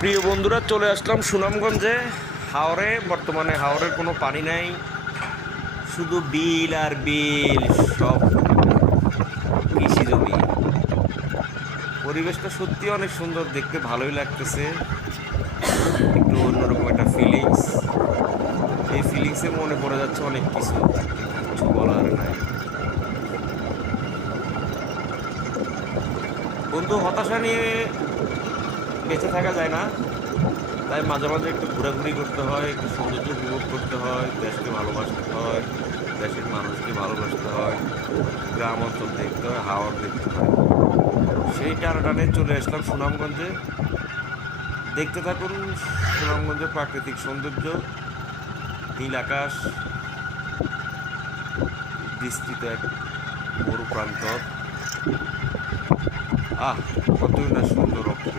প্রিয় বন্ধুরা, চলে আসলাম সুনামগঞ্জে হাওরে। বর্তমানে হাওরের কোনো পানি নাই, শুধু বিল আর বিল, সব কৃষি জমি। পরিবেশটা সত্যি অনেক সুন্দর, দেখতে ভালোই লাগতেছে। একটু অন্যরকম একটা ফিলিংস। এই ফিলিংসে মনে পড়ে যাচ্ছে অনেক কিছু, কিন্তু কিছু বলার নাই। বন্ধু, হতাশা নিয়ে বেঁচে থাকা যায় না, তাই মাঝে মাঝে একটু ঘোরাঘুরি করতে হয়, একটু সৌন্দর্য উপভোগ করতে হয়, দেশকে ভালোবাসতে হয়, দেশের মানুষকে ভালোবাসতে হয়, গ্রাম অঞ্চল দেখতে হয়, হাওর দেখতে হয়। সেই টানাটানে চলে আসলাম সুনামগঞ্জে। দেখতে থাকুন সুনামগঞ্জের প্রাকৃতিক সৌন্দর্য, নীল আকাশ, বিস্তৃত এক মরু প্রান্তর। কতই না সুন্দর অপূর্ব